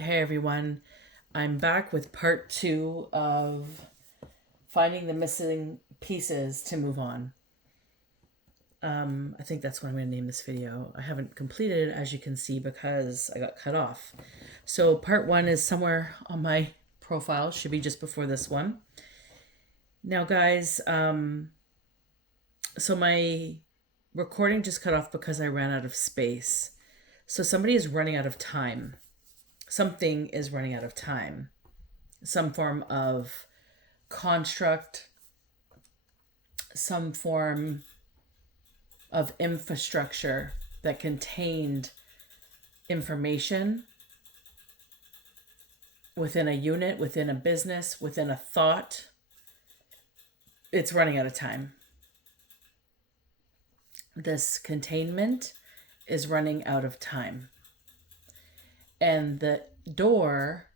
Hey everyone, I'm back with part two of finding the missing pieces to move on. I think that's what I'm going to name this video. I haven't completed it, as you can see, because I got cut off. So part one is somewhere on my profile, should be just before this one. Now guys, so my recording just cut off because I ran out of space. So somebody is running out of time. Something is running out of time. Some form of construct, some form of infrastructure that contained information within a unit, within a business, within a thought. It's running out of time. This containment is running out of time. And the door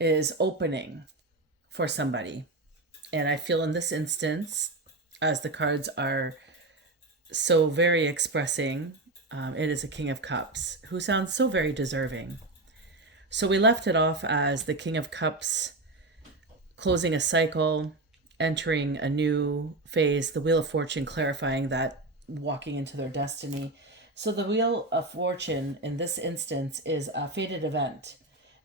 is opening for somebody. And I feel in this instance, as the cards are so very expressing, it is a King of Cups who sounds so very deserving. So we left it off as the King of Cups closing a cycle, entering a new phase, the Wheel of Fortune clarifying that, walking into their destiny. So the Wheel of Fortune in this instance is a fated event.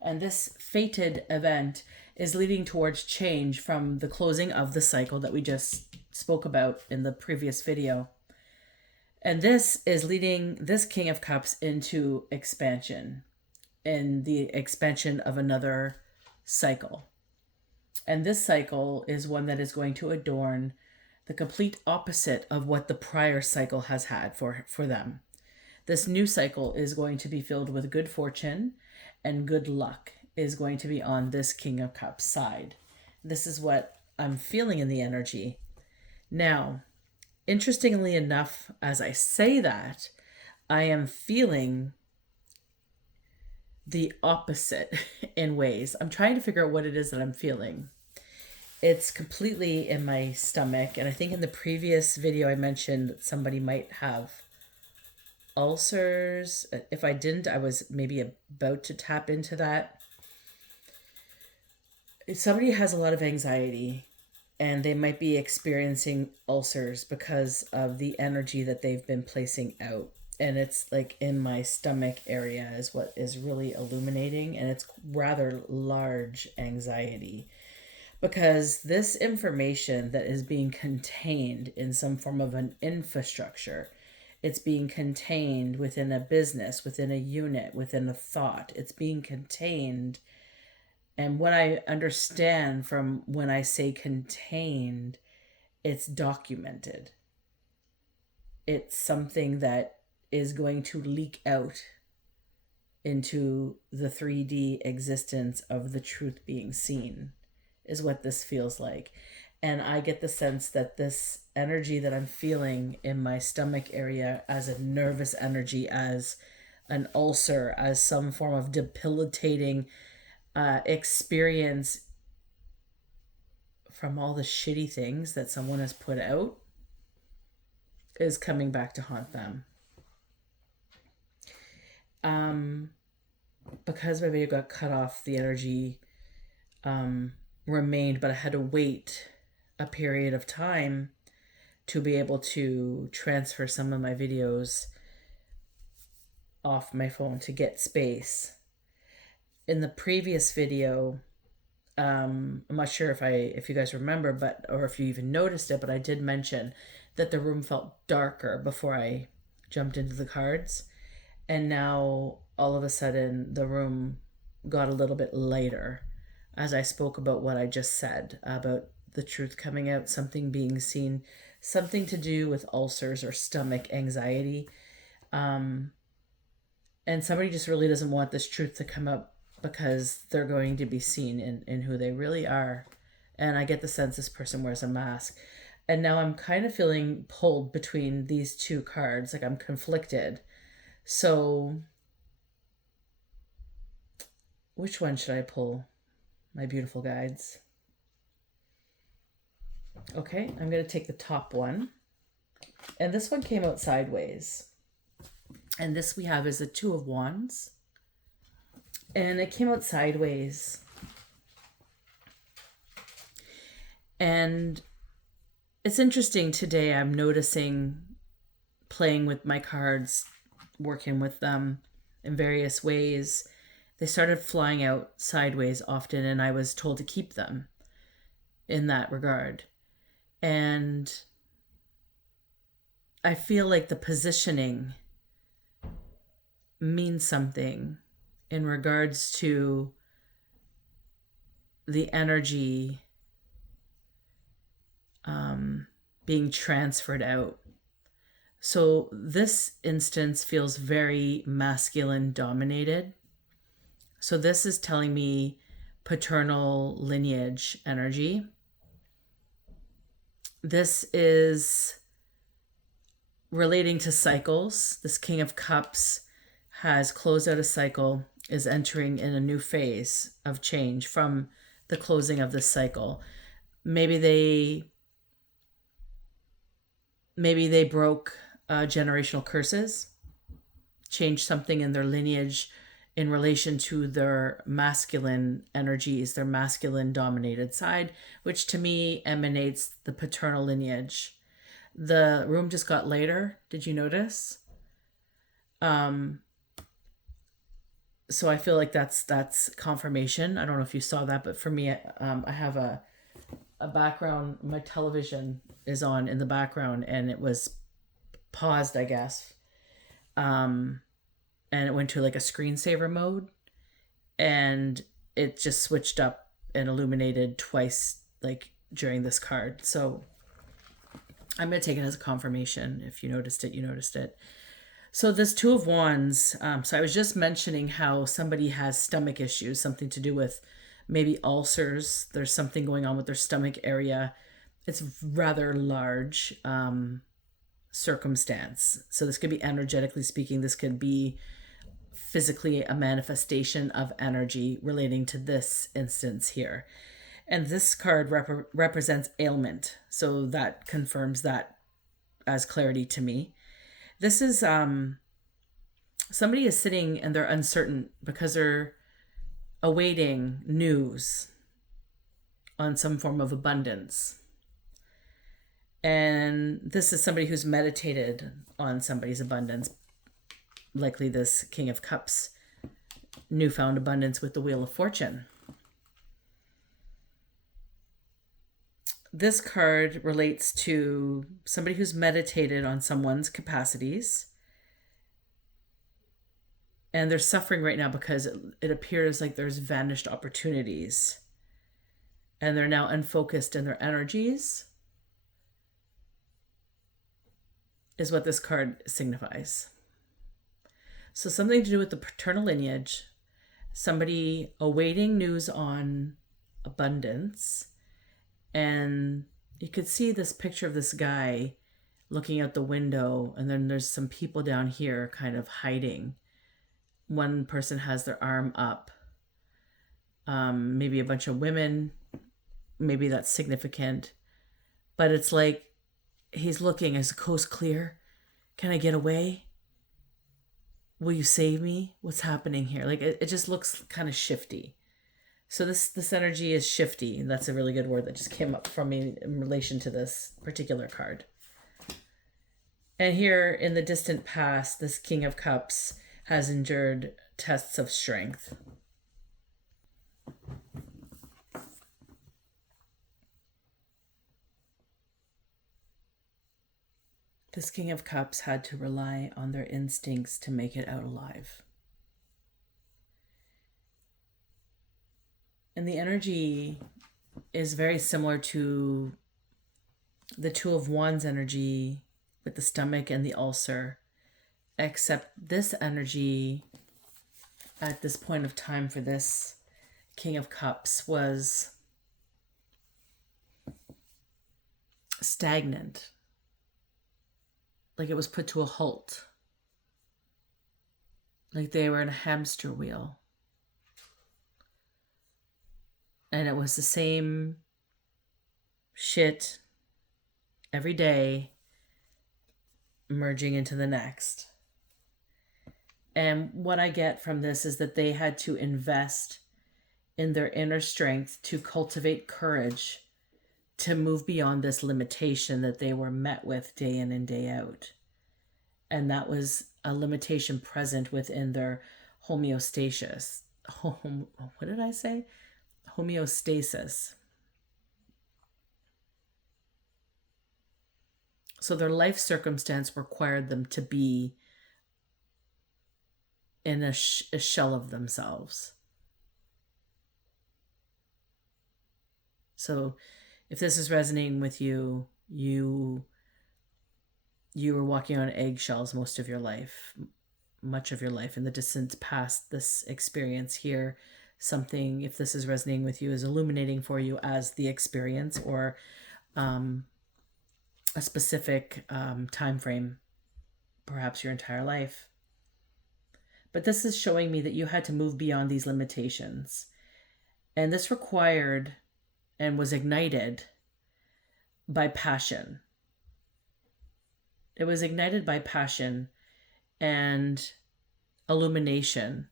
And this fated event is leading towards change from the closing of the cycle that we just spoke about in the previous video. And this is leading this King of Cups into expansion, in the expansion of another cycle. And this cycle is one that is going to adorn the complete opposite of what the prior cycle has had for them. This new cycle is going to be filled with good fortune, and good luck is going to be on this King of Cups side. This is what I'm feeling in the energy. Now, interestingly enough, as I say that, I am feeling the opposite in ways. I'm trying to figure out what it is that I'm feeling. It's completely in my stomach, and I think in the previous video I mentioned that somebody might have ulcers. If I didn't, I was maybe about to tap into that. If somebody has a lot of anxiety and they might be experiencing ulcers because of the energy that they've been placing out. And it's like in my stomach area is what is really illuminating, and it's rather large anxiety. Because this information that is being contained in some form of an infrastructure, it's being contained within a business, within a unit, within a thought. It's being contained. And what I understand from when I say contained, it's documented. It's something that is going to leak out into the 3D existence of the truth being seen, is what this feels like. And I get the sense that this energy that I'm feeling in my stomach area as a nervous energy, as an ulcer, as some form of debilitating experience from all the shitty things that someone has put out, is coming back to haunt them. Because my video got cut off, the energy remained, but I had to wait a period of time to be able to transfer some of my videos off my phone to get space. In the previous video, I'm not sure if you guys remember, or if you even noticed it, but I did mention that the room felt darker before I jumped into the cards. And now all of a sudden the room got a little bit lighter as I spoke about what I just said about the truth coming out, something being seen, something to do with ulcers or stomach anxiety. And somebody just really doesn't want this truth to come up because they're going to be seen in who they really are. And I get the sense this person wears a mask. And now I'm kind of feeling pulled between these two cards, like I'm conflicted. So which one should I pull, my beautiful guides? Okay, I'm going to take the top one. And this one came out sideways. And this we have is the Two of Wands. and it came out sideways. And it's interesting today, I'm noticing playing with my cards, working with them in various ways. They started flying out sideways often, and I was told to keep them in that regard. And I feel like the positioning means something in regards to the energy being transferred out. So this instance feels very masculine dominated. So this is telling me paternal lineage energy. This is relating to cycles. This King of Cups has closed out a cycle, is entering in a new phase of change from the closing of this cycle. Maybe they broke generational curses, changed something in their lineage in relation to their masculine energies, their masculine dominated side, which to me emanates the paternal lineage. The room just got lighter. Did you notice? So I feel like that's confirmation. I don't know if you saw that, but for me, I have a background. My television is on in the background, and it was paused, I guess. And it went to like a screensaver mode, and it just switched up and illuminated twice, like during this card. So I'm gonna take it as a confirmation. If you noticed it, you noticed it. So this Two of Wands, so I was just mentioning how somebody has stomach issues, something to do with maybe ulcers. There's something going on with their stomach area. It's rather large circumstance. So this could be energetically speaking. This could be physically a manifestation of energy relating to this instance here. And this card represents ailment. So that confirms that as clarity to me. This is somebody is sitting and they're uncertain because they're awaiting news on some form of abundance. And this is somebody who's meditated on somebody's abundance, likely this King of Cups, newfound abundance with the Wheel of Fortune. This card relates to somebody who's meditated on someone's capacities, and they're suffering right now because it appears like there's vanished opportunities, and they're now unfocused in their energies, is what this card signifies. So something to do with the paternal lineage, somebody awaiting news on abundance. And you could see this picture of this guy looking out the window, and then there's some people down here kind of hiding. One person has their arm up. Maybe a bunch of women. Maybe that's significant. But it's like he's looking, is the coast clear? Can I get away? Will you save me? What's happening here? Like it just looks kind of shifty. So this energy is shifty. That's a really good word that just came up from me in relation to this particular card. And here in the distant past, this King of Cups has endured tests of strength. This King of Cups had to rely on their instincts to make it out alive. And the energy is very similar to the Two of Wands energy with the stomach and the ulcer, except this energy at this point of time for this King of Cups was stagnant. Like it was put to a halt. Like they were in a hamster wheel. And it was the same shit every day, merging into the next. And what I get from this is that they had to invest in their inner strength to cultivate courage to move beyond this limitation that they were met with day in and day out. And that was a limitation present within their homeostasis. What did I say? Homeostasis. So their life circumstance required them to be in a shell of themselves. So if this is resonating with you, you were walking on eggshells most of your life, much of your life. In the distant past, this experience here, something, if this is resonating with you, is illuminating for you as the experience or a specific time frame, perhaps your entire life. But this is showing me that you had to move beyond these limitations. And this required and was ignited by passion. It was ignited by passion and illumination.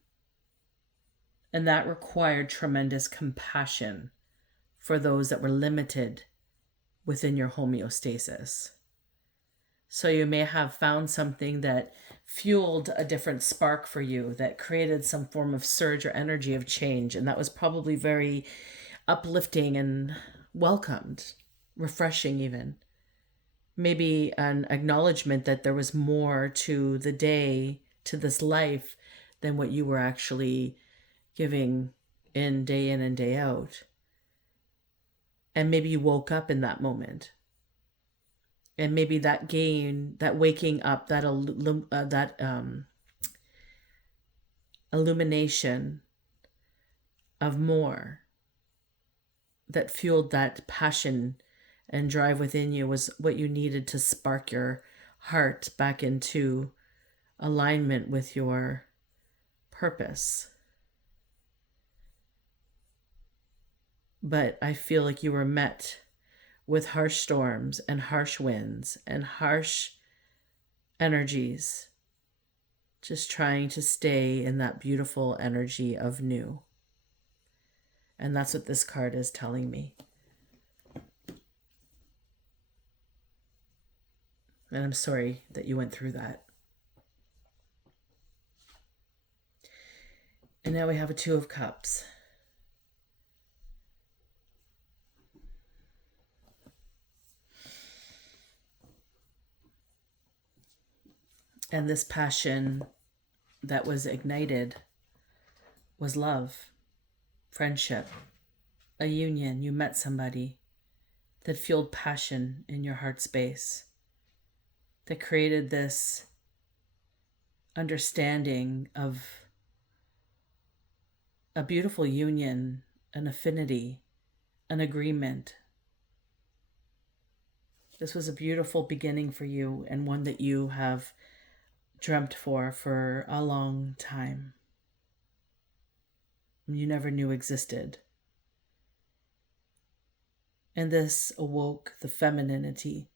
And that required tremendous compassion for those that were limited within your homeostasis. So you may have found something that fueled a different spark for you, that created some form of surge or energy of change. And that was probably very uplifting and welcomed, refreshing even. Maybe an acknowledgement that there was more to the day, to this life, than what you were actually giving in and day out. And maybe you woke up in that moment. And maybe that gain, that waking up, that illumination of more that fueled that passion and drive within you was what you needed to spark your heart back into alignment with your purpose. But I feel like you were met with harsh storms and harsh winds and harsh energies, just trying to stay in that beautiful energy of new. And that's what this card is telling me. And I'm sorry that you went through that. And now we have a Two of Cups. And this passion that was ignited was love, friendship, a union. You met somebody that fueled passion in your heart space, that created this understanding of a beautiful union, an affinity, an agreement. This was a beautiful beginning for you, and one that you have dreamt for a long time. You never knew existed. And this awoke the femininity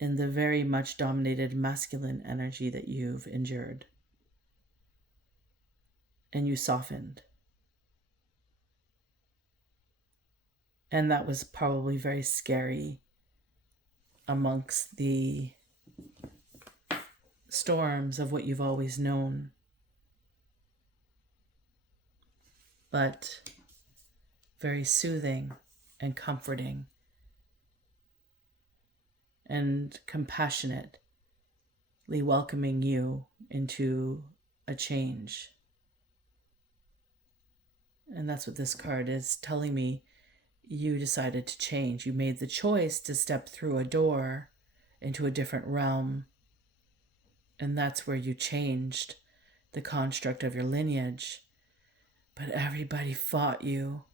in the very much dominated masculine energy that you've endured. And you softened. And that was probably very scary amongst the storms of what you've always known. But very soothing and comforting and compassionately welcoming you into a change. And that's what this card is telling me. You decided to change. You made the choice to step through a door into a different realm. And that's where you changed the construct of your lineage. But everybody fought you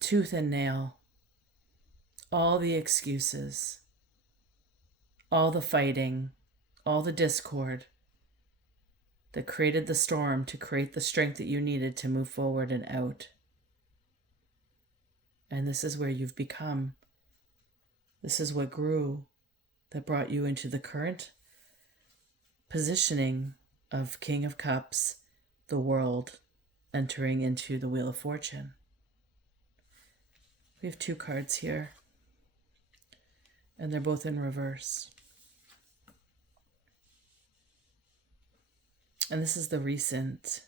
tooth and nail. All the excuses, all the fighting, all the discord that created the storm to create the strength that you needed to move forward and out. And this is where you've become. This is what grew, that brought you into the current positioning of King of Cups, the world entering into the Wheel of Fortune. We have 2 cards here, and they're both in reverse. And this is the recent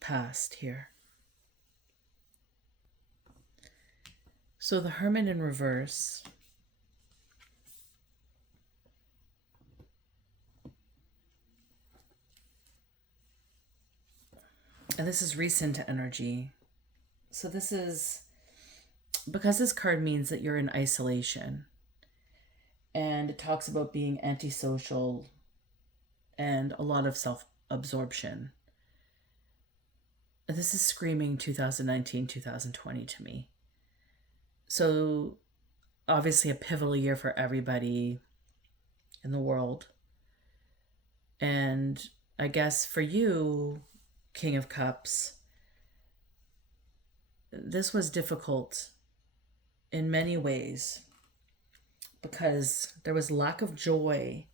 past here. So the Hermit in reverse and this is recent energy. So this is because this card means that you're in isolation, and it talks about being antisocial and a lot of self-absorption. This is screaming 2019, 2020 to me. So obviously a pivotal year for everybody in the world. And I guess for you, King of Cups, this was difficult in many ways because there was lack of joy.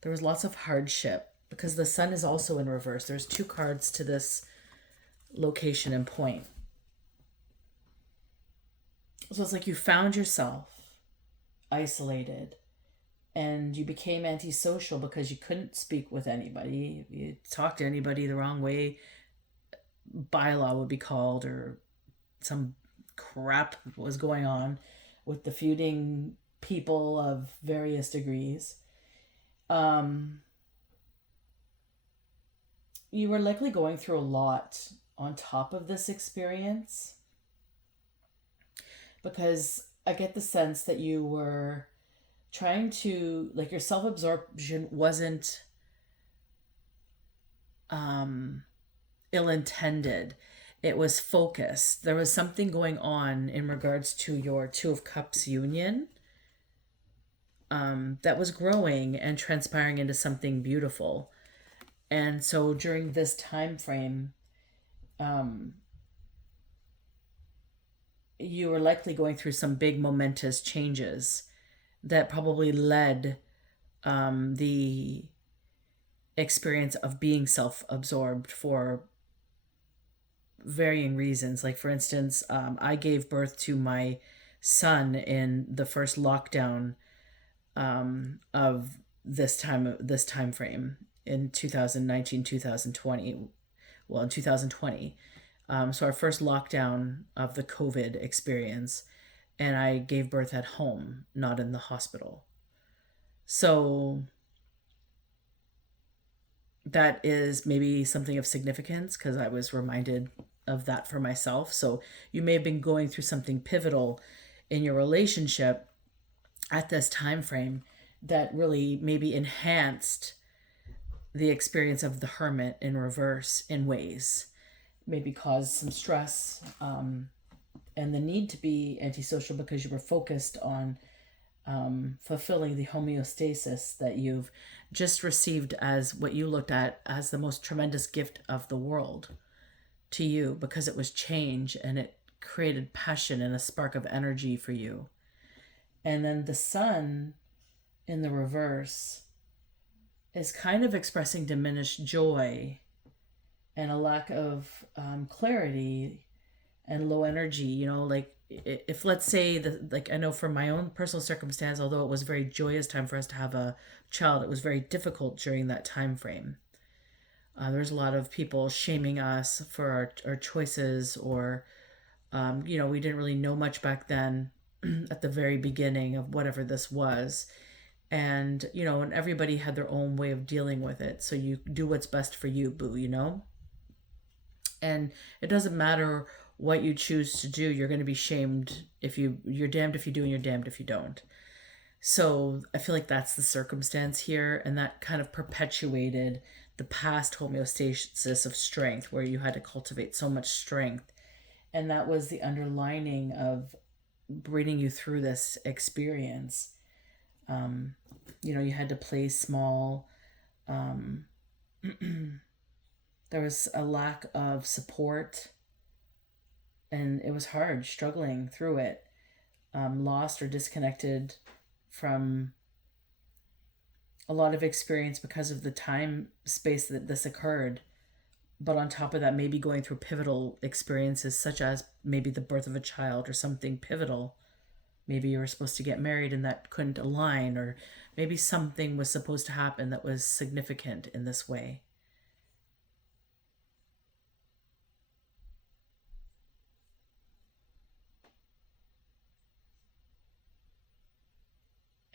There was lots of hardship because the Sun is also in reverse. There's 2 cards to this location and point. So it's like you found yourself isolated and you became antisocial because you couldn't speak with anybody. You talked to anybody the wrong way, bylaw would be called, or some crap was going on with the feuding people of various degrees. You were likely going through a lot on top of this experience, because I get the sense that you were trying to, like, your self-absorption wasn't ill-intended. It was focused. There was something going on in regards to your 2 of Cups union that was growing and transpiring into something beautiful. And so during this time frame, you were likely going through some big momentous changes that probably led the experience of being self-absorbed for varying reasons. Like, for instance, I gave birth to my son in the first lockdown of this time frame in 2019, 2020. Well, in 2020. So our first lockdown of the COVID experience, and I gave birth at home, not in the hospital. So that is maybe something of significance because I was reminded of that for myself. So you may have been going through something pivotal in your relationship at this time frame that really maybe enhanced the experience of the Hermit in reverse in ways, maybe caused some stress and the need to be antisocial because you were focused on fulfilling the homeostasis that you've just received as what you looked at as the most tremendous gift of the world to you, because it was change and it created passion and a spark of energy for you. And then the Sun in the reverse is kind of expressing diminished joy and a lack of clarity and low energy. You know, like if let's say that, like, I know from my own personal circumstance, although it was a very joyous time for us to have a child, it was very difficult during that time frame. There's a lot of people shaming us for our choices, or you know, we didn't really know much back then at the very beginning of whatever this was. And, you know, and everybody had their own way of dealing with it. So you do what's best for you, boo, you know? And it doesn't matter what you choose to do. You're going to be shamed if you're damned if you do and you're damned if you don't. So I feel like that's the circumstance here. And that kind of perpetuated the past homeostasis of strength, where you had to cultivate so much strength. And that was the underlining of bringing you through this experience. You know, you had to play small. There was a lack of support, and it was hard, struggling through it. Lost or disconnected from a lot of experience because of the time space that this occurred. But on top of that, maybe going through pivotal experiences such as maybe the birth of a child or something pivotal. Maybe you were supposed to get married and that couldn't align, or maybe something was supposed to happen that was significant in this way.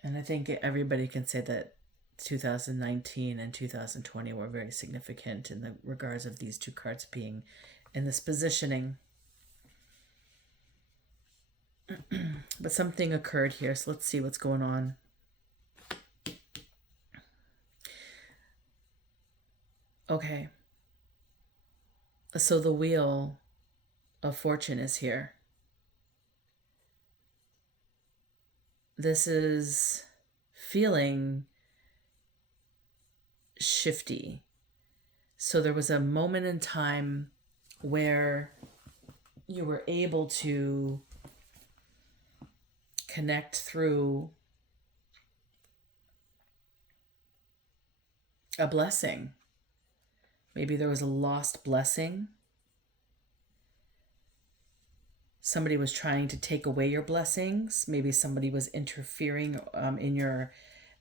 And I think everybody can say that 2019 and 2020 were very significant in the regards of these two cards being in this positioning. But something occurred here, so let's see what's going on. Okay. So the wheel of fortune is here. This is feeling shifty. So there was a moment in time where you were able to connect through a blessing. Maybe there was a lost blessing. Somebody was trying to take away your blessings. Maybe somebody was interfering in your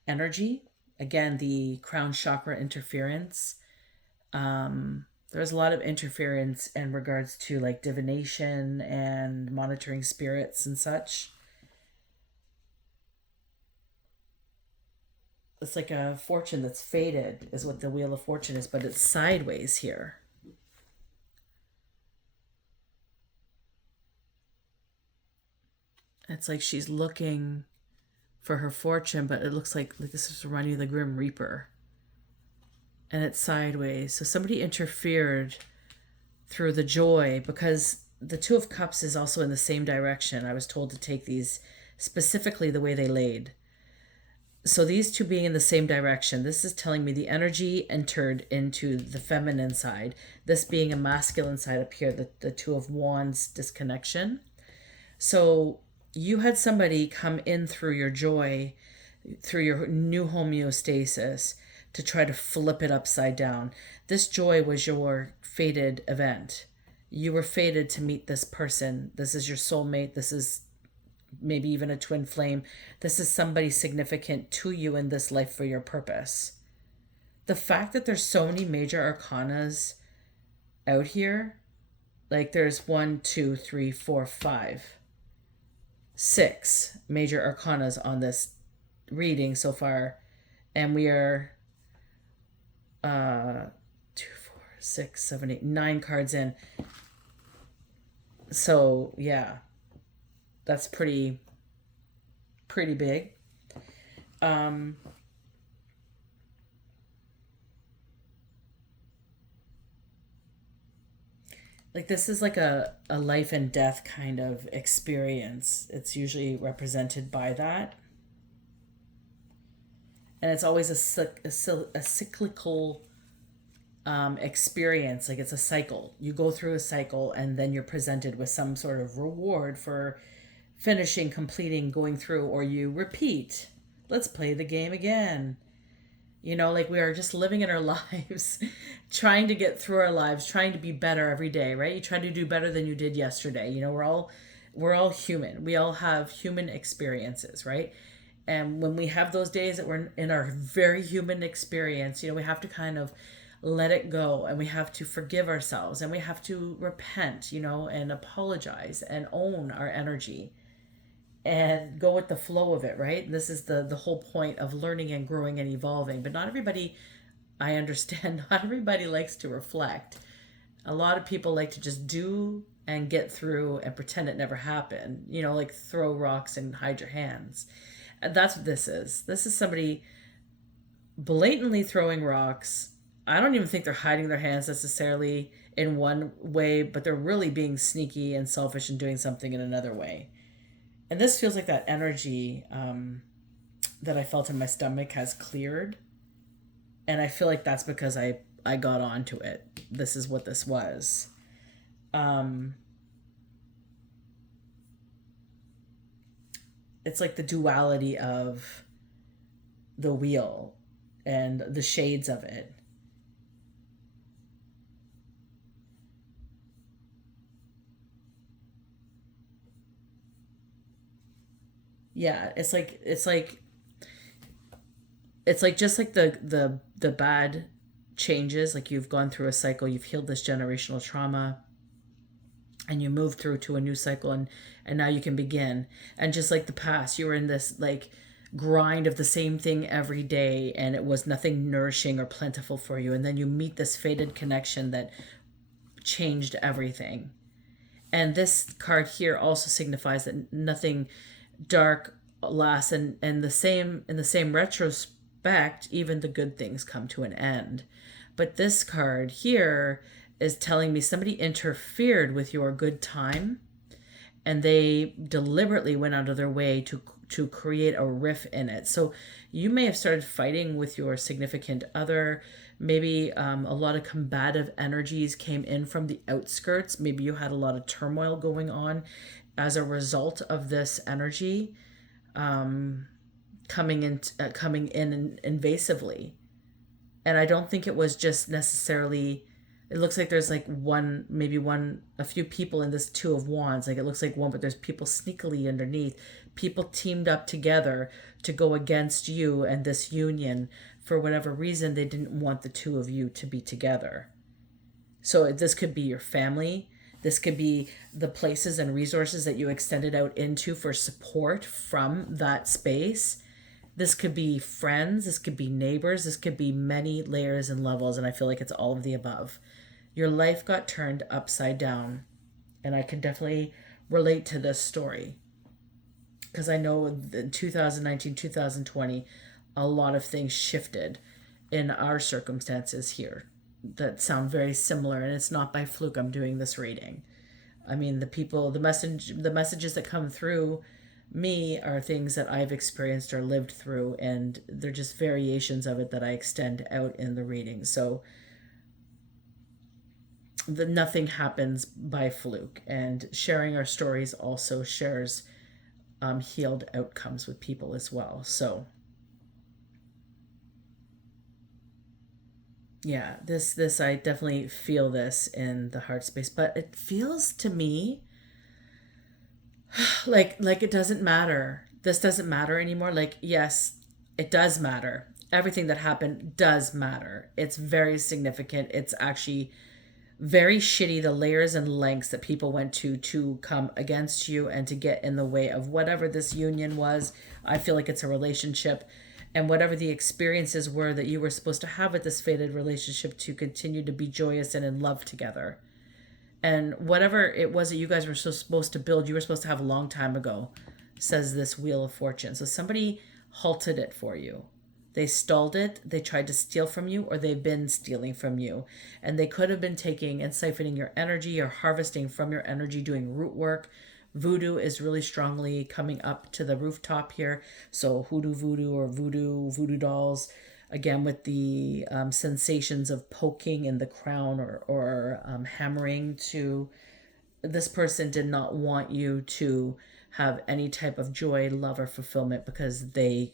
energy. Again, the crown chakra interference. There's a lot of interference in regards to like divination and monitoring spirits and such. It's like a fortune that's faded is what the wheel of fortune is, but it's sideways here. It's like she's looking for her fortune, but it looks like this is reminding you of the Grim Reaper. And it's sideways. So somebody interfered through the joy, because the Two of Cups is also in the same direction. I was told to take these specifically the way they laid. So these two being in the same direction, this is telling me the energy entered into the feminine side. This being a masculine side up here, the Two of Wands disconnection. So you had somebody come in through your joy, through your new homeostasis, to try to flip it upside down. This joy was your fated event. You were fated to meet this person. This is your soulmate. This is maybe even a twin flame. This is somebody significant to you in this life for your purpose. The fact that there's so many major arcanas out here, like there's 1, 2, 3, 4, 5, 6 major arcanas on this reading so far, and we are 2, 4, 6, 7, 8, 9 cards in. So yeah, that's pretty big. Like this is like a life and death kind of experience. It's usually represented by that. And it's always a cyclical experience. Like it's a cycle. You go through a cycle and then you're presented with some sort of reward for finishing, completing, going through, or you repeat. Let's play the game again. You know, like we are just living in our lives, trying to get through our lives, trying to be better every day, right? You try to do better than you did yesterday. You know, we're all human. We all have human experiences, right? And when we have those days that we're in our very human experience, you know, we have to kind of let it go, and we have to forgive ourselves, and we have to repent, you know, and apologize and own our energy and go with the flow of it, right? And this is the whole point of learning and growing and evolving. But not everybody, I understand, not everybody likes to reflect. A lot of people like to just do and get through and pretend it never happened, you know, like throw rocks and hide your hands. And that's what this is. This is somebody blatantly throwing rocks. I don't even think they're hiding their hands necessarily in one way, but they're really being sneaky and selfish and doing something in another way. And this feels like that energy that I felt in my stomach has cleared. And I feel like that's because I got onto it. This is what this was. It's like the duality of the wheel. and the shades of it. Yeah, it's like just like the bad changes, like you've gone through a cycle, you've healed this generational trauma, and you move through to a new cycle, and now you can begin. And just like the past, you were in this like grind of the same thing every day, and it was nothing nourishing or plentiful for you, and then you meet this fated connection that changed everything. And this card here also signifies that nothing dark lasts, and the same in the same retrospect, even the good things come to an end. But this card here is telling me somebody interfered with your good time, and they deliberately went out of their way to create a riff in it. So you may have started fighting with your significant other. Maybe a lot of combative energies came in from the outskirts. Maybe you had a lot of turmoil going on as a result of this energy coming in invasively. And I don't think it was just necessarily, it looks like there's like one, maybe one, a few people in this Two of Wands. Like it looks like one, but there's people sneakily underneath. People teamed up together to go against you and this union. For whatever reason, they didn't want the two of you to be together. So this could be your family. This could be the places and resources that you extended out into for support from that space. This could be friends. This could be neighbors. This could be many layers and levels. And I feel like it's all of the above. Your life got turned upside down. And I can definitely relate to this story. Because I know in 2019, 2020, a lot of things shifted in our circumstances here that sound very similar. And it's not by fluke I'm doing this reading. I mean, the messages that come through me are things that I've experienced or lived through, and they're just variations of it that I extend out in the reading. So nothing happens by fluke, and sharing our stories also shares healed outcomes with people as well. So yeah, this I definitely feel this in the heart space, but it feels to me like it doesn't matter. This doesn't matter anymore. Like, yes, it does matter. Everything that happened does matter. It's very significant. It's actually very shitty, the layers and lengths that people went to come against you and to get in the way of whatever this union was. I feel like it's a relationship, and whatever the experiences were that you were supposed to have with this fated relationship to continue to be joyous and in love together. And whatever it was that you guys were so supposed to build, you were supposed to have a long time ago, says this Wheel of Fortune. So somebody halted it for you. They stalled it, they tried to steal from you, or they've been stealing from you. And they could have been taking and siphoning your energy or harvesting from your energy, doing root work. Voodoo is really strongly coming up to the rooftop here. So hoodoo voodoo or voodoo dolls, again with the sensations of poking in the crown or hammering to, this person did not want you to have any type of joy, love, or fulfillment because they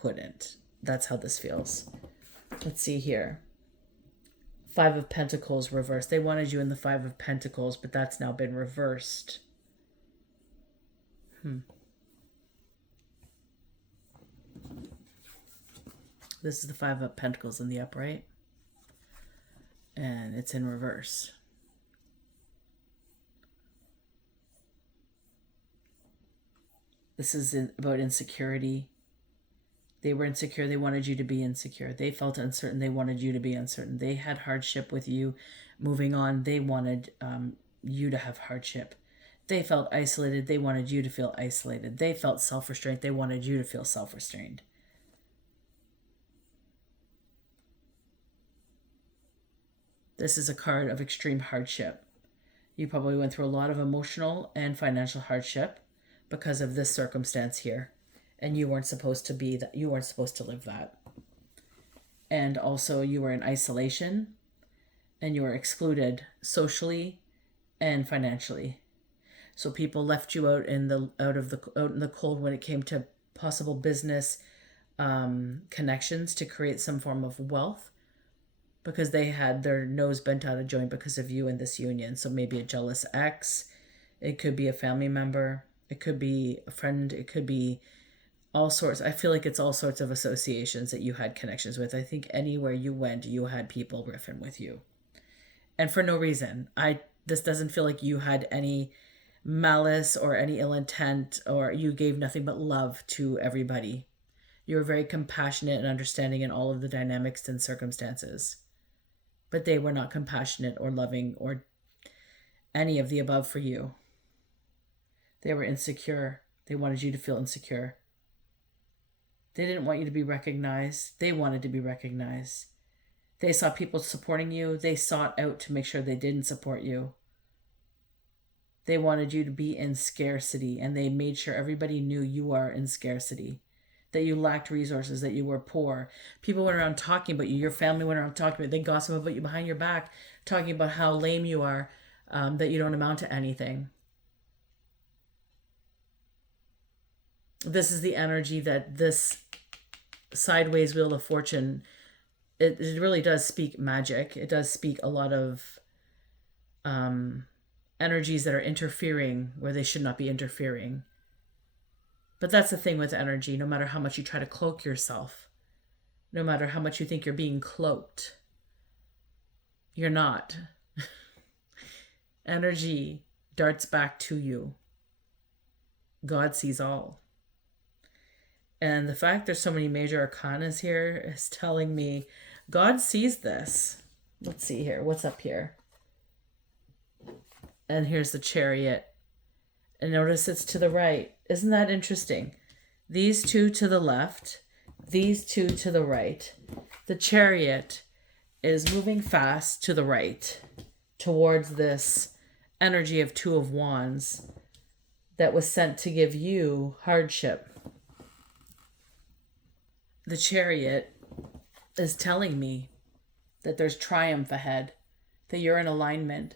couldn't. That's how this feels. Let's see here. Five of Pentacles reversed. They wanted you in the Five of Pentacles, but that's now been reversed. This is the Five of Pentacles in the upright, and it's in reverse. This is about insecurity. They were insecure. They wanted you to be insecure. They felt uncertain. They wanted you to be uncertain. They had hardship with you moving on. They wanted you to have hardship. They felt isolated. They wanted you to feel isolated. They felt self-restraint. They wanted you to feel self-restrained. This is a card of extreme hardship. You probably went through a lot of emotional and financial hardship because of this circumstance here. And you weren't supposed to be that. You weren't supposed to live that. And also you were in isolation, and you were excluded socially and financially. So people left you out in the cold when it came to possible business connections to create some form of wealth because they had their nose bent out of joint because of you in this union. So maybe a jealous ex, it could be a family member, it could be a friend, it could be all sorts. I feel like it's all sorts of associations that you had connections with. I think anywhere you went, you had people riffing with you. And for no reason. This doesn't feel like you had any malice or any ill intent, or you gave nothing but love to everybody. You were very compassionate and understanding in all of the dynamics and circumstances. But they were not compassionate or loving or any of the above for you. They were insecure. They wanted you to feel insecure. They didn't want you to be recognized. They wanted to be recognized. They saw people supporting you. They sought out to make sure they didn't support you. They wanted you to be in scarcity, and they made sure everybody knew you are in scarcity, that you lacked resources, that you were poor. People went around talking about you. Your family went around talking about you. They gossip about you behind your back, talking about how lame you are, that you don't amount to anything. This is the energy that this sideways wheel of fortune, it really does speak magic. It does speak a lot of energies that are interfering where they should not be interfering. But that's the thing with energy. No matter how much you try to cloak yourself, no matter how much you think you're being cloaked, you're not. Energy darts back to you. God sees all. And the fact there's so many major arcanas here is telling me God sees this. Let's see here. What's up here? And here's the Chariot. And notice it's to the right. Isn't that interesting? These two to the left, these two to the right. The Chariot is moving fast to the right towards this energy of Two of Wands that was sent to give you hardship. The Chariot is telling me that there's triumph ahead, that you're in alignment,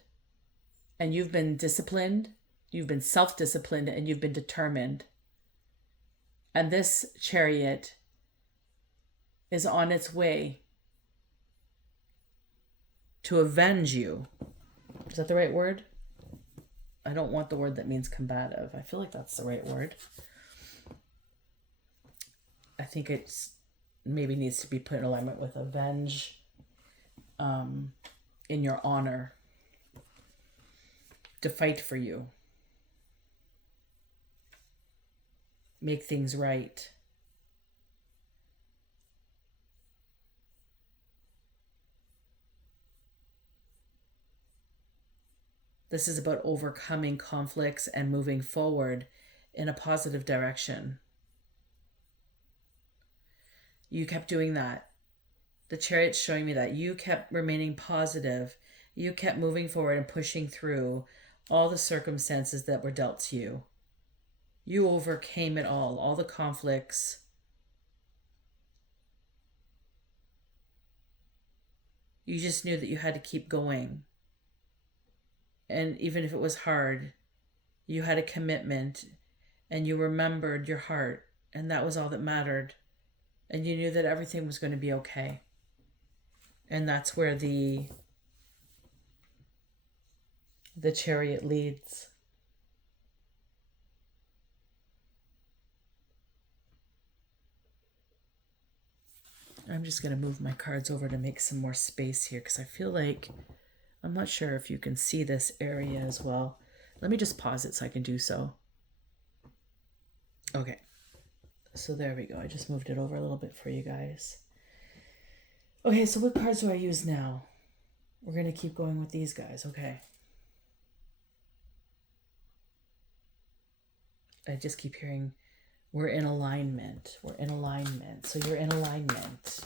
and you've been disciplined, you've been self-disciplined, and you've been determined. And this Chariot is on its way to avenge you. Is that the right word? I don't want the word that means combative. I feel like that's the right word. I think it's maybe needs to be put in alignment with avenge, in your honor, to fight for you, make things right. This is about overcoming conflicts and moving forward in a positive direction. You kept doing that. The Chariot's showing me that. You kept remaining positive. You kept moving forward and pushing through all the circumstances that were dealt to you. You overcame it all the conflicts. You just knew that you had to keep going. And even if it was hard, you had a commitment and you remembered your heart, and that was all that mattered. And you knew that everything was going to be okay. And that's where the Chariot leads. I'm just going to move my cards over to make some more space here because I feel like, I'm not sure if you can see this area as well. Let me just pause it so I can do so. Okay. So there we go. I just moved it over a little bit for you guys. Okay, so what cards do I use now? We're going to keep going with these guys. Okay. I just keep hearing, we're in alignment. We're in alignment. So you're in alignment.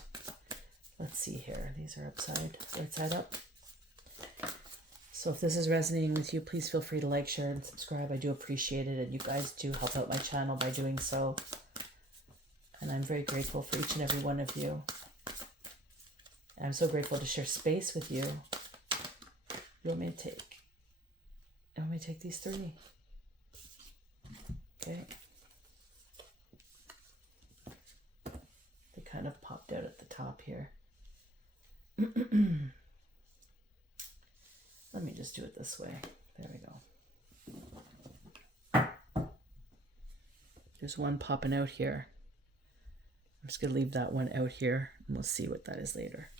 Let's see here. These are right side up. So if this is resonating with you, please feel free to like, share, and subscribe. I do appreciate it. And you guys do help out my channel by doing so. And I'm very grateful for each and every one of you. And I'm so grateful to share space with you. You want me to take these three? Okay. kind of popped out at the top here. Let me just do it this way. There we go. There's one popping out here. I'm just going to leave that one out here, and we'll see what that is later,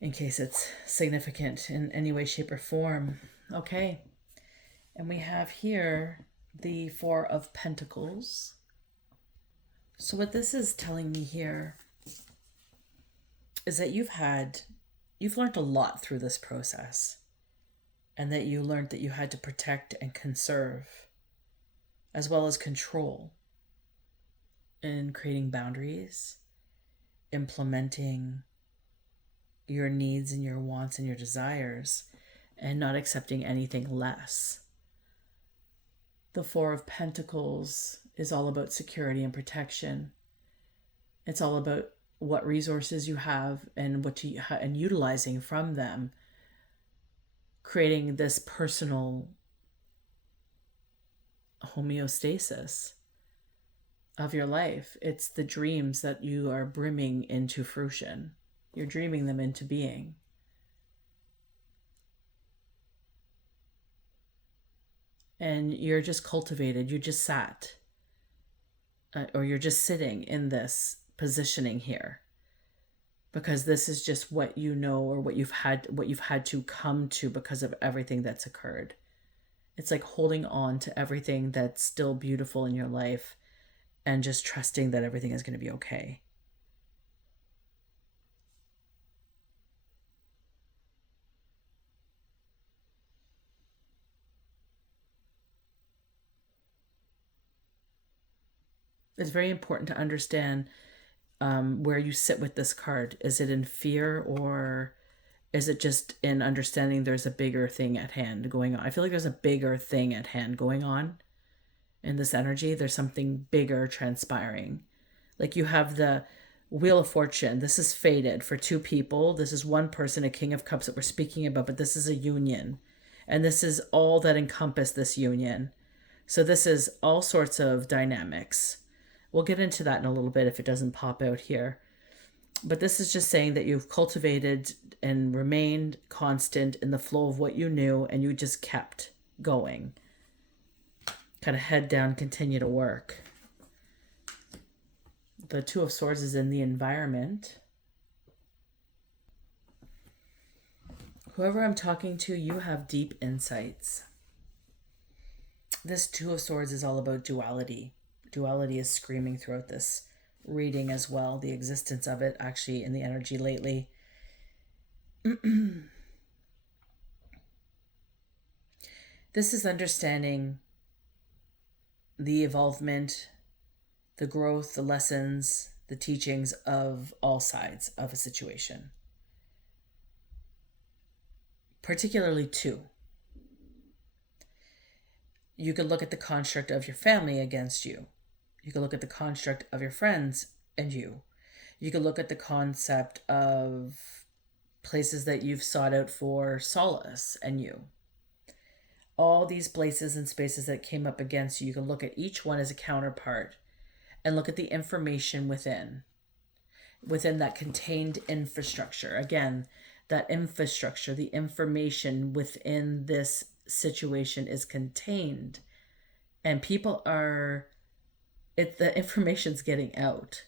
in case it's significant in any way, shape, or form. Okay. And we have here the Four of Pentacles. So what this is telling me here is that you've learned a lot through this process, and that you learned that you had to protect and conserve, as well as control, in creating boundaries, implementing your needs and your wants and your desires, and not accepting anything less. The Four of Pentacles is all about security and protection. It's all about what resources you have and and utilizing from them, creating this personal homeostasis of your life. It's the dreams that you are brimming into fruition. You're dreaming them into being. And you're just cultivated. You just sat, or you're just sitting in this positioning here, because this is just what you know, or what you've had to come to because of everything that's occurred. It's like holding on to everything that's still beautiful in your life and just trusting that everything is going to be okay. It's very important to understand where you sit with this card. Is it in fear, or is it just in understanding there's a bigger thing at hand going on? I feel like there's a bigger thing at hand going on in this energy. There's something bigger transpiring. Like you have the Wheel of Fortune. This is fated for two people. This is one person, a King of Cups that we're speaking about, but this is a union. And this is all that encompass this union. So this is all sorts of dynamics. We'll get into that in a little bit if it doesn't pop out here. But this is just saying that you've cultivated and remained constant in the flow of what you knew, and you just kept going. Kind of head down, continue to work. The Two of Swords is in the environment. Whoever I'm talking to, you have deep insights. This Two of Swords is all about duality. Duality is screaming throughout this reading as well. The existence of it actually in the energy lately. This is understanding the evolvement, the growth, the lessons, the teachings of all sides of a situation. Particularly two. You could look at the construct of your family against you. You could look at the construct of your friends and you. You could look at the concept of places that you've sought out for solace and you. All these places and spaces that came up against you, you can look at each one as a counterpart and look at the information within that contained infrastructure. Again, that infrastructure, the information within this situation is contained, and people are, the information's getting out.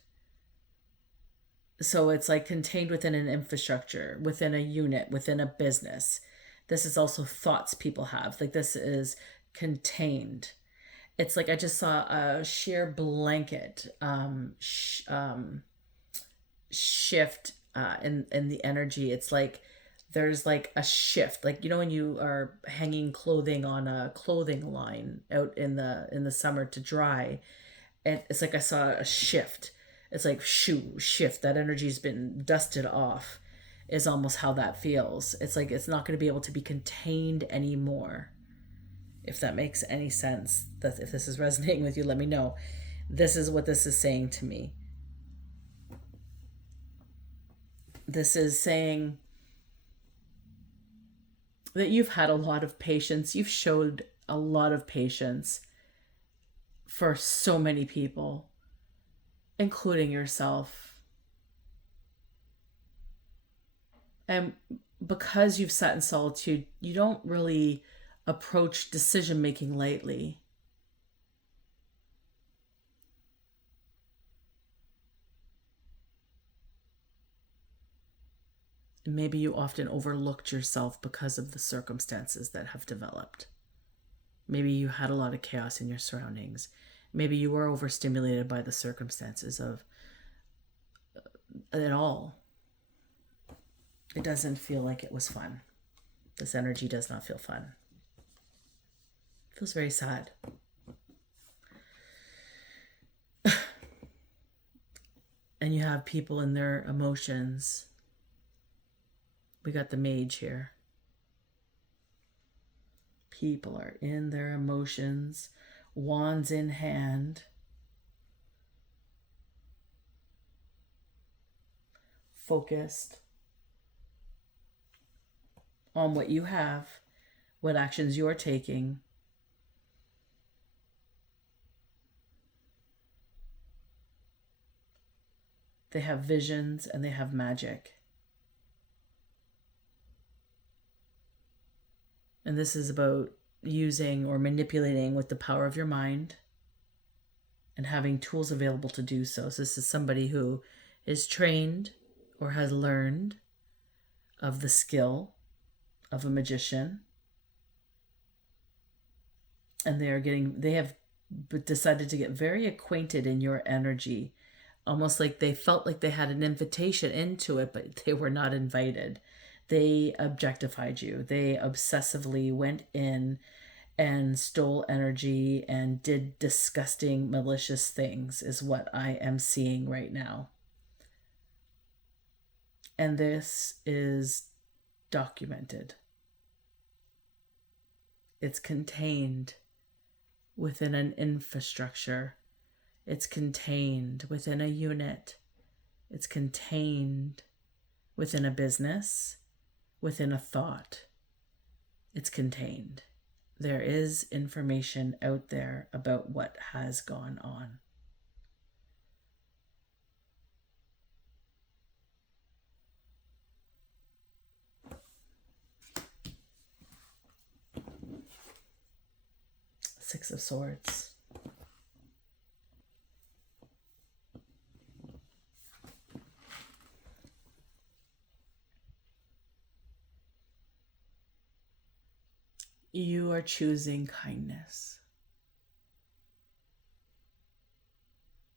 So it's like contained within an infrastructure, within a unit, within a business. This is also thoughts people have. Like this is contained. It's like I just saw a sheer blanket shift in the energy. It's like there's like a shift. Like, you know, when you are hanging clothing on a clothing line out in the summer to dry, and it's like I saw a shift. It's like shift. That energy's been dusted off, is almost how that feels. It's like it's not going to be able to be contained anymore. If that makes any sense, that if this is resonating with you, let me know. This is what this is saying to me. This is saying that you've had a lot of patience. You've showed a lot of patience for so many people, including yourself. And because you've sat in solitude, you don't really approach decision making lightly. Maybe you often overlooked yourself because of the circumstances that have developed. Maybe you had a lot of chaos in your surroundings. Maybe you were overstimulated by the circumstances of it all. It doesn't feel like it was fun. This energy does not feel fun. It feels very sad. And you have people in their emotions. We got the mage here. People are in their emotions, wands in hand. Focused on what you have, what actions you are taking. They have visions and they have magic. And this is about using or manipulating with the power of your mind and having tools available to do so. So this is somebody who is trained or has learned of the skill of a magician. And they have decided to get very acquainted in your energy, almost like they felt like they had an invitation into it, but they were not invited. They objectified you. They obsessively went in and stole energy and did disgusting, malicious things, is what I am seeing right now. And this is documented. It's contained within an infrastructure. It's contained within a unit. It's contained within a business, within a thought. It's contained. There is information out there about what has gone on. Six of Swords. You are choosing kindness.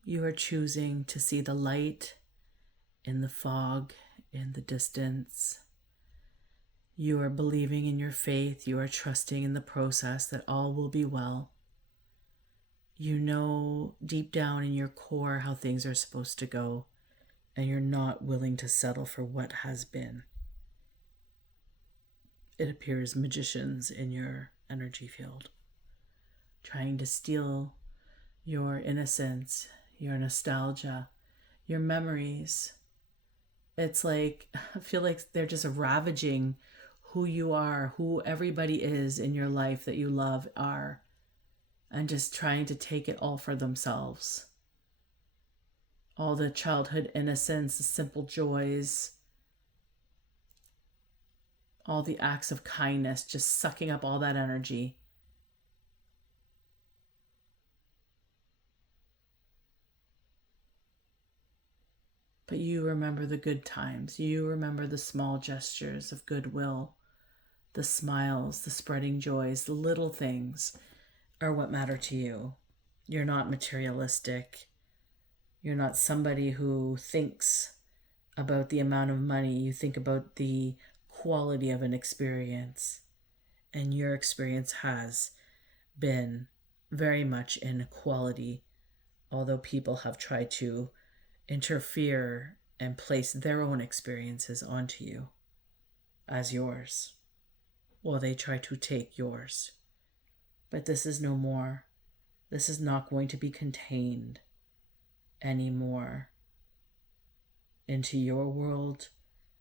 You are choosing to see the light in the fog, in the distance. You are believing in your faith. You are trusting in the process that all will be well. You know deep down in your core how things are supposed to go, and you're not willing to settle for what has been. It appears magicians in your energy field, trying to steal your innocence, your nostalgia, your memories. It's like, I feel like they're just ravaging who you are, who everybody is in your life that you love are, and just trying to take it all for themselves. All the childhood innocence, the simple joys, all the acts of kindness, just sucking up all that energy. But you remember the good times. You remember the small gestures of goodwill, the smiles, the spreading joys, the little things are what matter to you. You're not materialistic. You're not somebody who thinks about the amount of money. You think about the quality of an experience. And your experience has been very much in quality, although people have tried to interfere and place their own experiences onto you as yours, while they try to take yours. But this is no more. This is not going to be contained anymore into your world,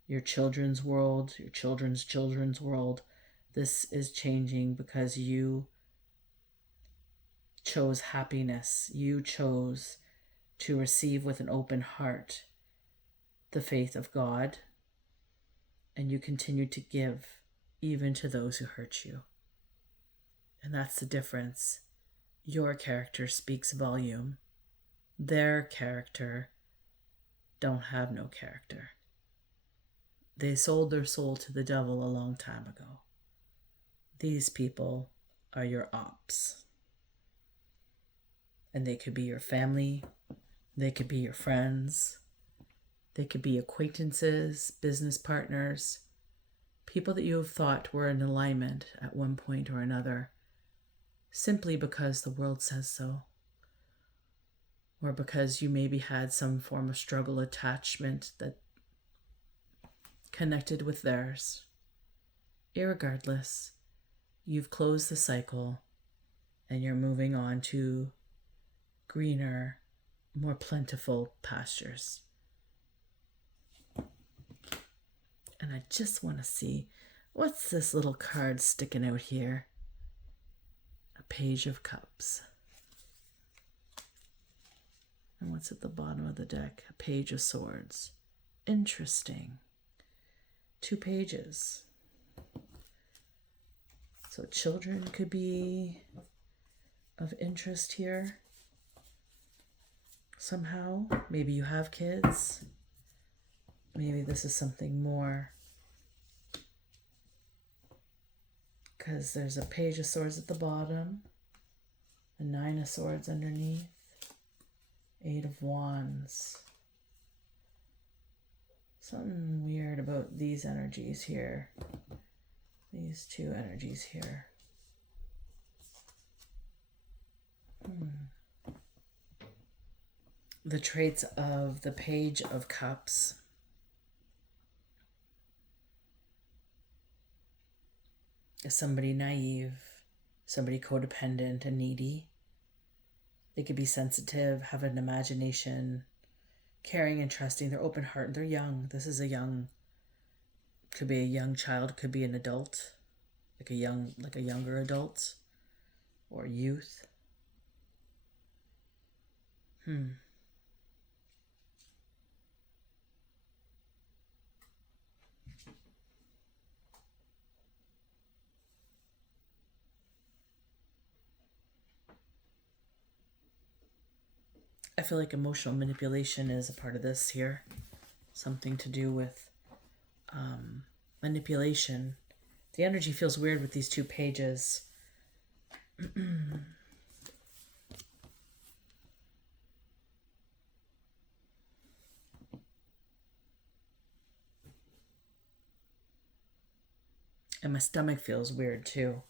your children's world, your children's children's world. This is changing because you chose happiness. You chose to receive with an open heart the faith of God and you continue to give even to those who hurt you. And that's the difference. Your character speaks volume. Their character don't have no character. They sold their soul to the devil a long time ago. These people are your ops. And they could be your family. They could be your friends. They could be acquaintances, business partners, people that you have thought were in alignment at one point or another, simply because the world says so, or because you maybe had some form of struggle attachment that connected with theirs. Irregardless, you've closed the cycle and you're moving on to greener, more plentiful pastures. And I just want to see, what's this little card sticking out here? A Page of Cups. And what's at the bottom of the deck? A Page of Swords. Interesting. 2 pages. So children could be of interest here somehow. Maybe you have kids. Maybe this is something more. Because there's a Page of Swords at the bottom. A 9 of Swords underneath. 8 of Wands. Something weird about these energies here. These 2 energies here. The traits of the Page of Cups. Is somebody naive, somebody codependent and needy. They could be sensitive, have an imagination, caring and trusting. They're open heart and they're young. This is could be a young child, could be an adult, like a younger adult or youth. I feel like emotional manipulation is a part of this here. Something to do with manipulation. The energy feels weird with these 2 pages. And my stomach feels weird too.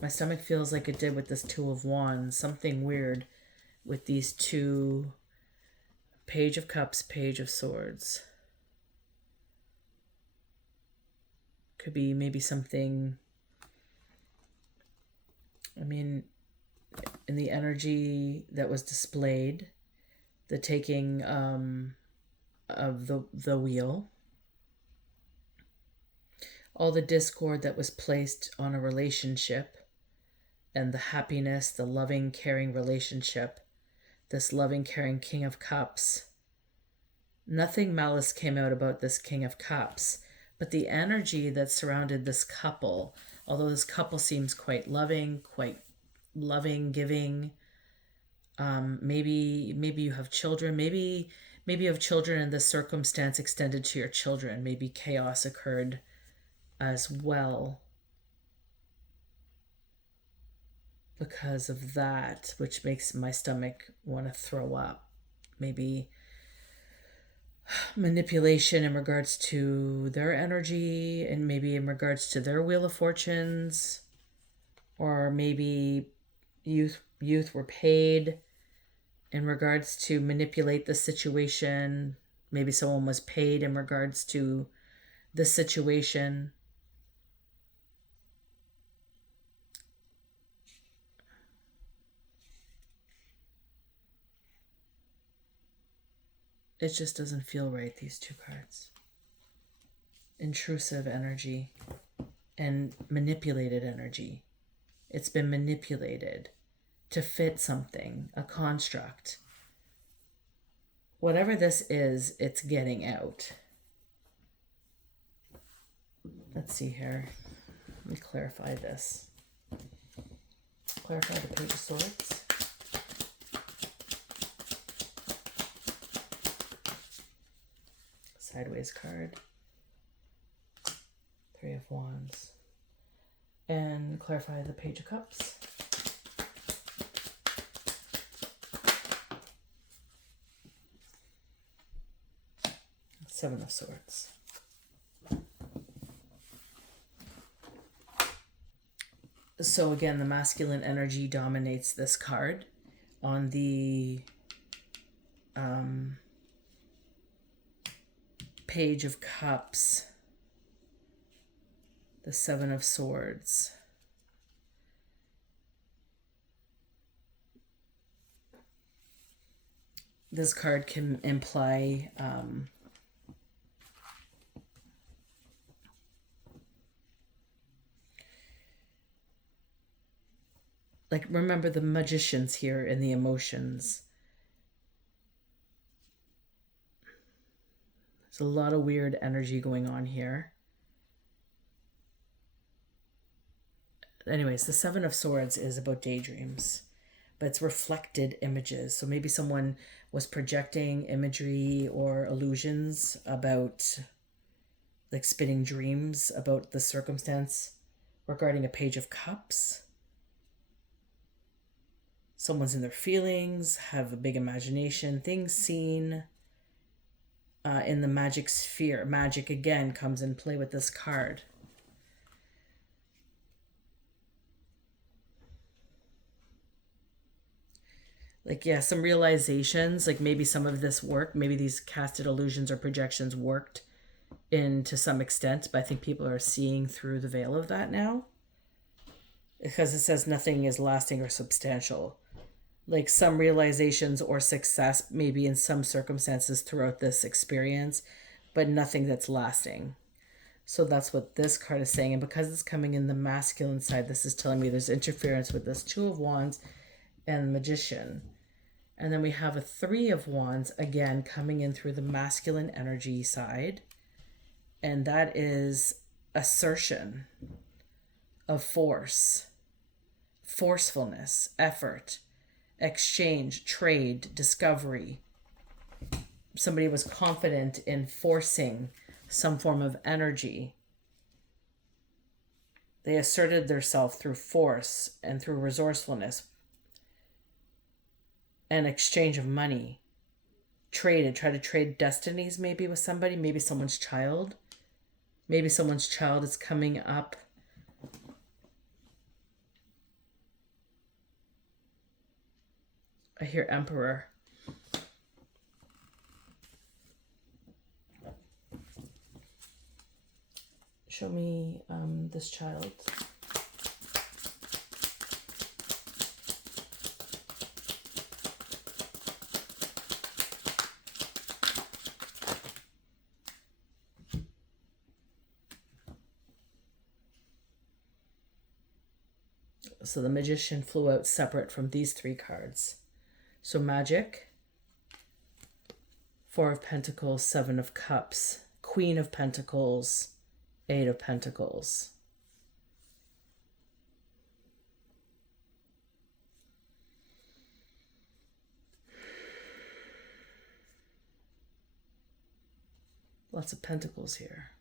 My stomach feels like it did with this 2 of Wands. Something weird with these 2, Page of Cups, Page of Swords. Could be maybe something, in the energy that was displayed, the taking of the wheel, all the discord that was placed on a relationship, and the happiness, the loving, caring relationship, this loving, caring King of Cups. Nothing malice came out about this King of Cups, but the energy that surrounded this couple, although this couple seems quite loving, giving, maybe you have children, maybe you have children and this circumstance extended to your children. Maybe chaos occurred as well because of that, which makes my stomach want to throw up. Maybe manipulation in regards to their energy, and maybe in regards to their Wheel of Fortunes, or maybe youth were paid in regards to manipulate the situation. Maybe someone was paid in regards to the situation. It just doesn't feel right, these 2 cards. Intrusive energy and manipulated energy. It's been manipulated to fit something, a construct. Whatever this is, it's getting out. let's see here. Let me clarify this. Clarify the Page of Swords. Sideways card. Three of Wands. And clarify the Page of Cups. Seven of Swords. So again, the masculine energy dominates this card. On the Page of Cups, the Seven of Swords. This card can imply like, remember the magicians here in the emotions. There's a lot of weird energy going on here. Anyways, the Seven of Swords is about daydreams, but it's reflected images. So maybe someone was projecting imagery or illusions about, like, spinning dreams about the circumstance regarding a Page of Cups. Someone's in their feelings, have a big imagination, things seen in the magic sphere. Magic, again, comes in play with this card. Like, yeah, some realizations, like maybe some of this work, maybe these casted illusions or projections worked in to some extent, but I think people are seeing through the veil of that now. Because it says nothing is lasting or substantial. Like, some realizations or success maybe in some circumstances throughout this experience, but nothing that's lasting. So that's what this card is saying. And because it's coming in the masculine side, this is telling me there's interference with this Two of Wands and the Magician. And then we have a Three of Wands, again, coming in through the masculine energy side. And that is assertion of force, forcefulness, effort, exchange, trade, discovery. Somebody was confident in forcing some form of energy. They asserted themselves through force and through resourcefulness and exchange of money. Traded, try to trade destinies maybe with somebody, maybe someone's child. Maybe someone's child is coming up. I hear Emperor. Show me this child. So the Magician flew out separate from these three cards. So magic, Four of Pentacles, Seven of Cups, Queen of Pentacles, Eight of Pentacles. Lots of pentacles here.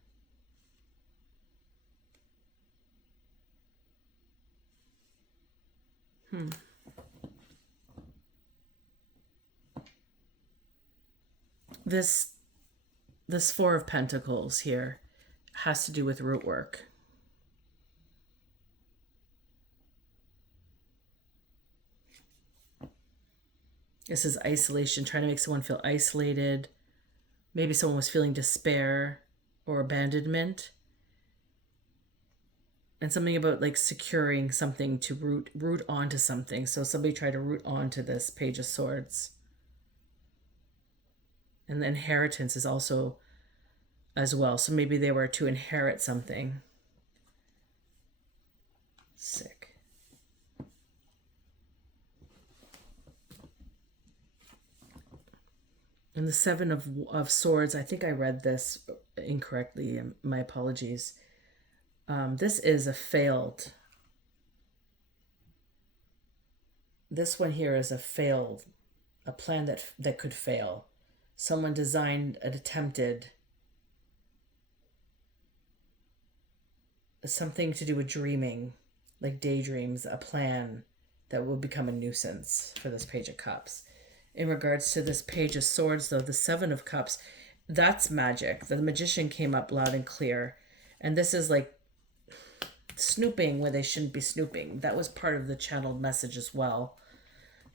This Four of Pentacles here has to do with root work. This is isolation, trying to make someone feel isolated. Maybe someone was feeling despair or abandonment. And something about like securing something to root onto something. So somebody tried to root onto this Page of Swords. And the inheritance is also as well. So maybe they were to inherit something. Sick. And the Seven of Swords, I think I read this incorrectly. My apologies. This is a failed. This one here is a failed, a plan that could fail. Someone designed an attempted something to do with dreaming, like daydreams, a plan that will become a nuisance for this Page of Cups. In regards to this Page of Swords, though, the Seven of Cups, that's magic. The Magician came up loud and clear. And this is like snooping where they shouldn't be snooping. That was part of the channeled message as well.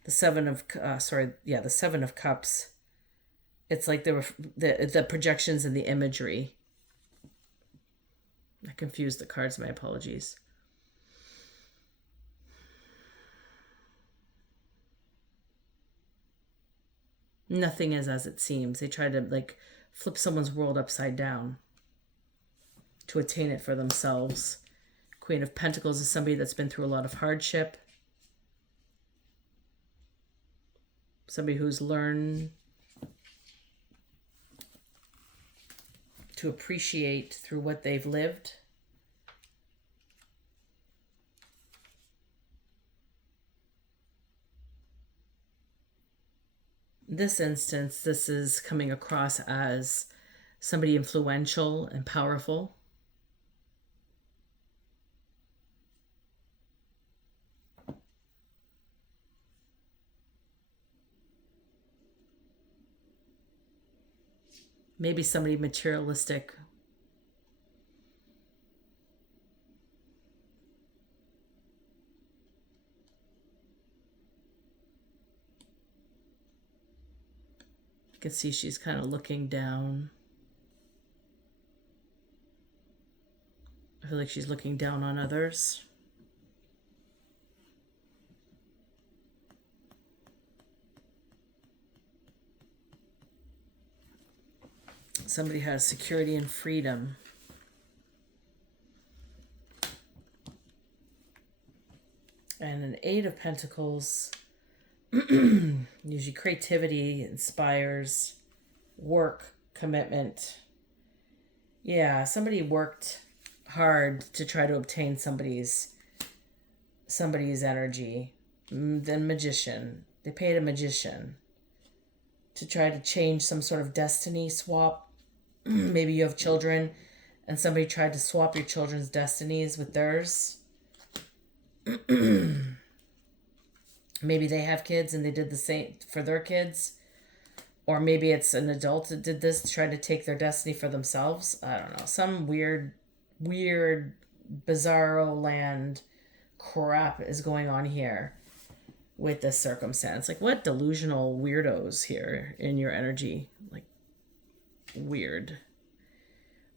The Seven of the Seven of Cups. It's like there were the projections and the imagery. I confused the cards. My apologies. Nothing is as it seems. They try to like flip someone's world upside down to attain it for themselves. Queen of Pentacles is somebody that's been through a lot of hardship. Somebody who's learned to appreciate through what they've lived. In this instance, this is coming across as somebody influential and powerful. Maybe somebody materialistic. You can see she's kind of looking down. I feel like she's looking down on others. Somebody has security and freedom. And an Eight of Pentacles. Usually creativity inspires work, commitment. Yeah, somebody worked hard to try to obtain somebody's energy. The Magician. They paid a magician to try to change some sort of destiny swap. Maybe you have children and somebody tried to swap your children's destinies with theirs. Maybe they have kids and they did the same for their kids. Or maybe it's an adult that did this to try to take their destiny for themselves. I don't know. Some weird, bizarro land crap is going on here with this circumstance. Like, what delusional weirdos here in your energy? Like, weird.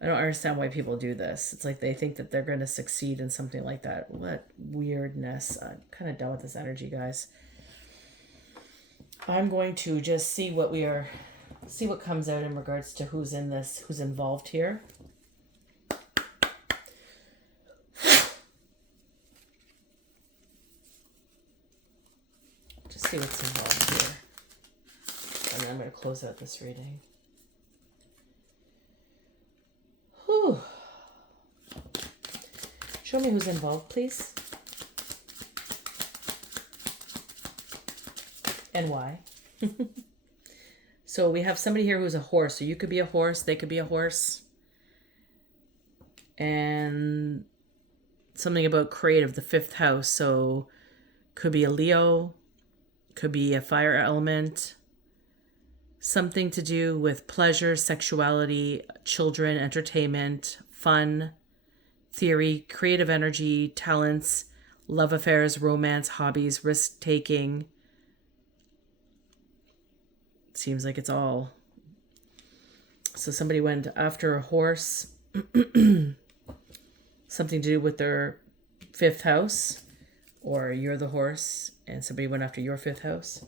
I don't understand why people do this. It's like they think that they're going to succeed in something like that. What weirdness. I'm kind of done with this energy, guys. I'm going to just see what comes out in regards to who's in this, who's involved here. Just see what's involved here. And then I'm going to close out this reading. Whew. Show me who's involved, please. And why. So we have somebody here who's a horse. So you could be a horse. They could be a horse. And something about creative, the fifth house. So could be a Leo. Could be a fire element. Something to do with pleasure, sexuality, children, entertainment, fun, theory, creative energy, talents, love affairs, romance, hobbies, risk-taking. Seems like it's all. So somebody went after a horse. Something to do with their fifth house. Or you're the horse and somebody went after your fifth house.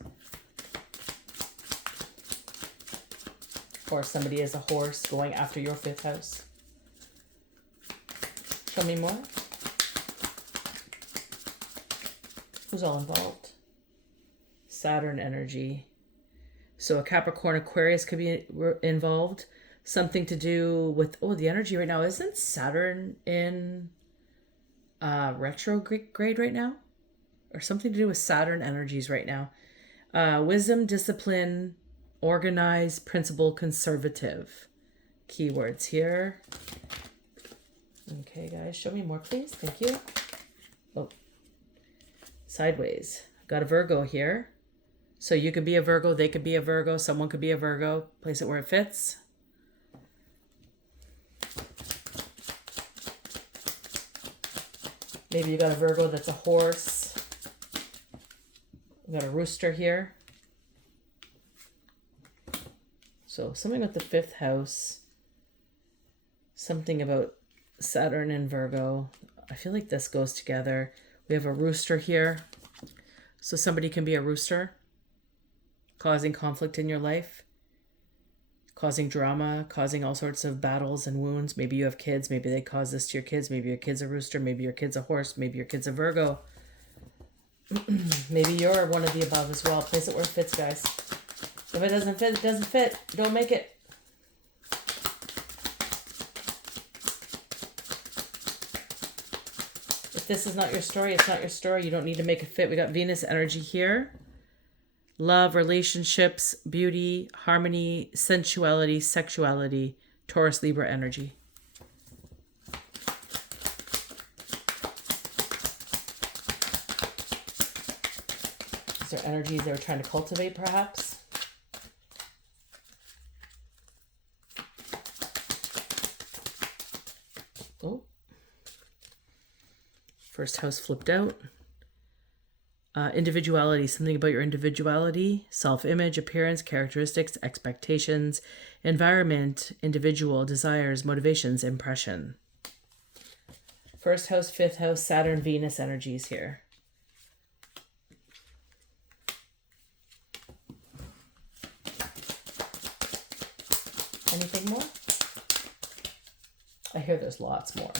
Or somebody is a horse going after your fifth house. Show me more. Who's all involved? Saturn energy. So a Capricorn Aquarius could be involved. Something to do with, the energy right now. Isn't Saturn in retrograde right now? Or something to do with Saturn energies right now. Wisdom, discipline, organized, principle, conservative. Keywords here. Okay, guys, show me more, please. Thank you. Oh, sideways. Got a Virgo here. So you could be a Virgo, they could be a Virgo, someone could be a Virgo. Place it where it fits. Maybe you got a Virgo that's a horse. We got a rooster here. So something with the 5th house. Something about Saturn and Virgo. I feel like this goes together. We have a rooster here. So somebody can be a rooster, causing conflict in your life, causing drama, causing all sorts of battles and wounds. Maybe you have kids. Maybe they cause this to your kids. Maybe your kid's a rooster. Maybe your kid's a horse. Maybe your kid's a Virgo. Maybe you're one of the above as well. Place it where it fits, guys. If it doesn't fit, it doesn't fit. Don't make it. If this is not your story, it's not your story. You don't need to make it fit. We got Venus energy here. Love, relationships, beauty, harmony, sensuality, sexuality, Taurus, Libra energy. Is there energies they were trying to cultivate, perhaps? Oh. First house flipped out. Individuality, something about your individuality, self-image, appearance, characteristics, expectations, environment, individual, desires, motivations, impression. First house, 5th house, Saturn, Venus energies here. Anything more? I hear there's lots more.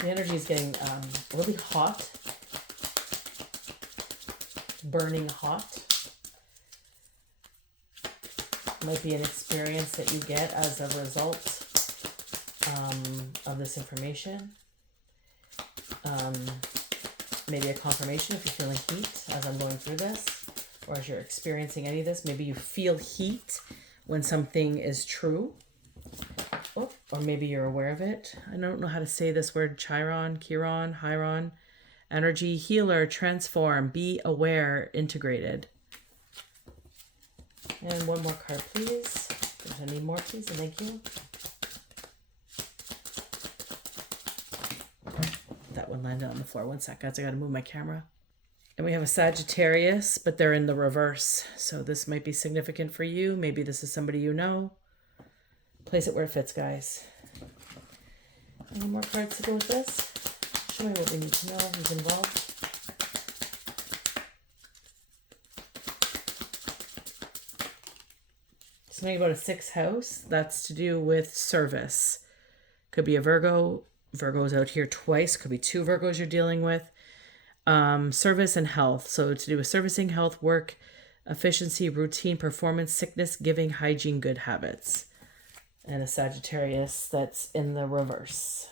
The energy is getting really hot, burning hot. Might be an experience that you get as a result of this information. Maybe a confirmation if you're feeling heat as I'm going through this, or as you're experiencing any of this. Maybe you feel heat when something is true. Oh, or maybe you're aware of it. I don't know how to say this word. Chiron, energy, healer, transform, be aware, integrated. And one more card, please. If there's any more, please, and thank you. That one landed on the floor. One sec, guys. I gotta move my camera. And we have a Sagittarius, but they're in the reverse. So this might be significant for you. Maybe this is somebody you know. Place it where it fits, guys. Any more cards to go with this? Show me what we need to know. Who's involved? Something about a 6th house. That's to do with service. Could be a Virgo. Virgo's out here twice. Could be 2 Virgos you're dealing with. Service and health. So to do with servicing, health, work, efficiency, routine, performance, sickness, giving, hygiene, good habits. And a Sagittarius that's in the reverse.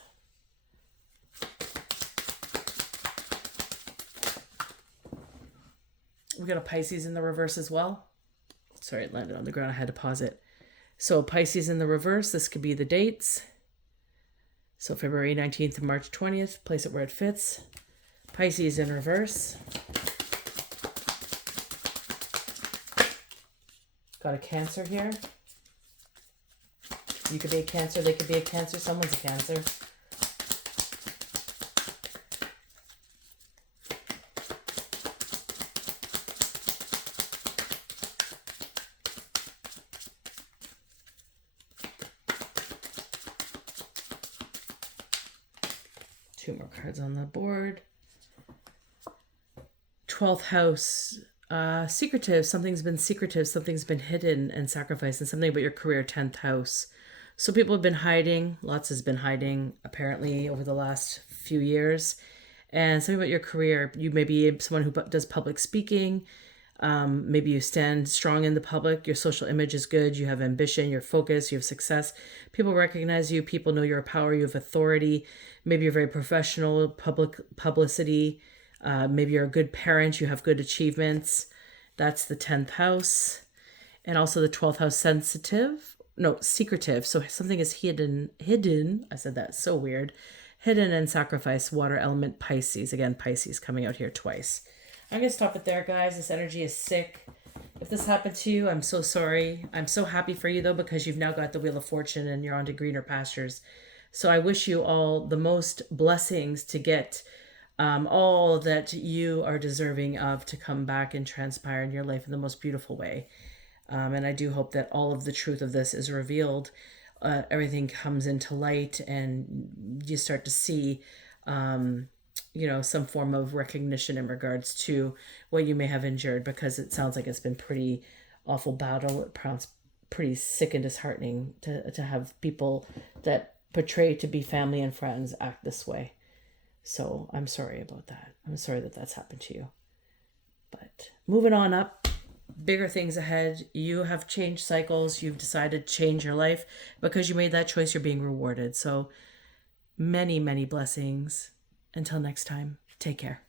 We got a Pisces in the reverse as well. Sorry, it landed on the ground. I had to pause it. So Pisces in the reverse. This could be the dates. So February 19th to March 20th. Place it where it fits. Pisces in reverse. Got a Cancer here. You could be a Cancer, they could be a Cancer, someone's a Cancer. Two more cards on the board. 12th house. Secretive. Something's been secretive. Something's been hidden and sacrificed. And something about your career. 10th house. So people have been hiding. Lots has been hiding apparently over the last few years. And something about your career. You may be someone who does public speaking. Maybe you stand strong in the public. Your social image is good. You have ambition, you're focused, you have success. People recognize you. People know you're a power. You have authority. Maybe you're very professional, publicity. Maybe you're a good parent. You have good achievements. That's the 10th house. And also the 12th house, sensitive. No, secretive. So something is hidden. I said that so weird. Hidden and sacrifice, water element, Pisces. Again, Pisces coming out here twice. I'm going to stop it there, guys. This energy is sick. If this happened to you, I'm so sorry. I'm so happy for you, though, because you've now got the Wheel of Fortune and you're on to greener pastures. So I wish you all the most blessings to get all that you are deserving of to come back and transpire in your life in the most beautiful way. And I do hope that all of the truth of this is revealed. Everything comes into light and you start to see some form of recognition in regards to what you may have endured, because it sounds like it's been pretty awful battle. It sounds pretty sick and disheartening to have people that portray to be family and friends act this way. So I'm sorry about that. I'm sorry that that's happened to you. But moving on up, bigger things ahead. You have changed cycles. You've decided to change your life. Because you made that choice, you're being rewarded. So many, many blessings. Until next time, take care.